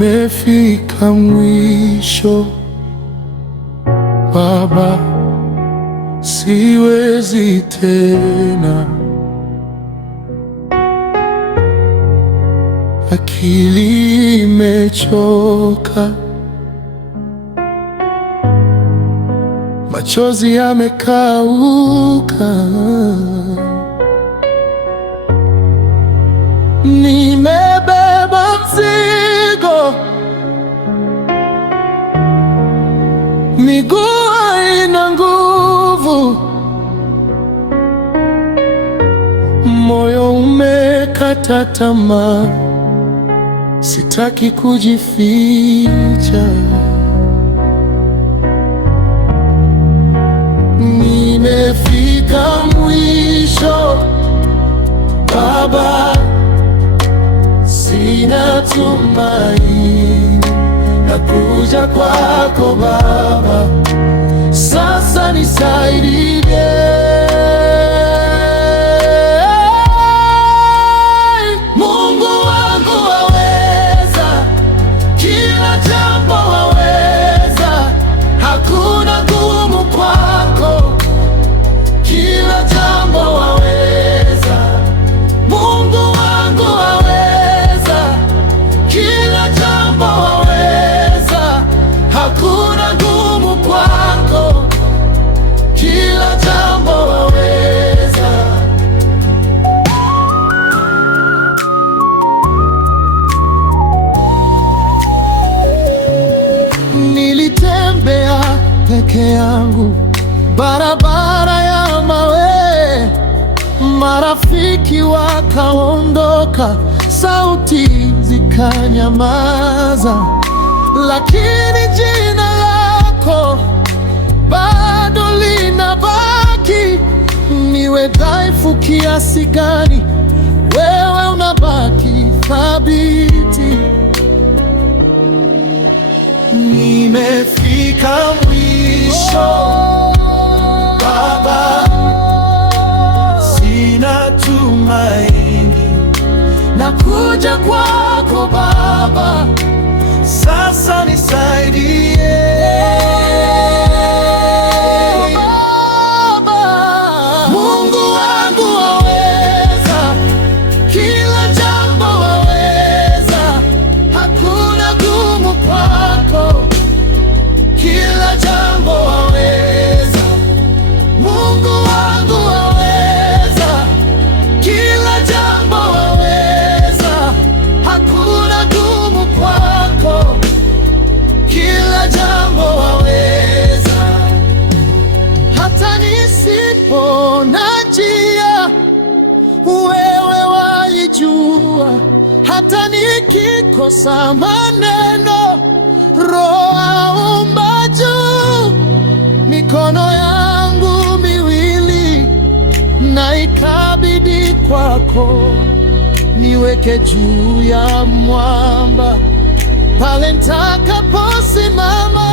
Nimefika mwisho Baba, siwezi tena. Akili imechoka, machozi yamekauka. Nimebeba mzigo, miguu haina nguvu, moyo umekata tamaa, sitaki kujificha. Nimefika mwisho Baba, sina tumaini, nakuja kwako Baba, sasa nisaidie. Mungu wangu waweza, kila jambo waweza, hakuna gumu kwako, kila jambo waweza. Mungu wangu waweza, kila jambo waweza, hakuna gumu kwako, kila jambo waweza. Nilitembea peke yangu barabara ya mawe, marafiki wakaondoka, sauti zikanyamaza, lakini jina lako bado linabaki. Niwe dhaifu kiasi gani, wewe unabaki thabiti. Nimefika mwisho Baba, sina tumaini, nakuja kwako Baba, sasa nisaidie. Baba, Mungu wangu waweza, kila jambo waweza, hakuna gumu kwako, kila jambo waweza. Mungu wangu waweza, kila jambo waweza, hakuna gumu kwako, kila jambo waweza. Hata nisipona njia, wewe waijua, hata nikikosa maneno, Roho aumba juu. Mikono yangu miwili naikabidhi kwako, niweke juu ya mwamba pale nitakaposimama.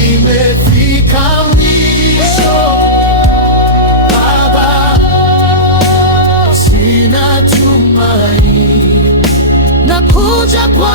Nimefika mwisho Baba, sina tumaini, nakuja kwa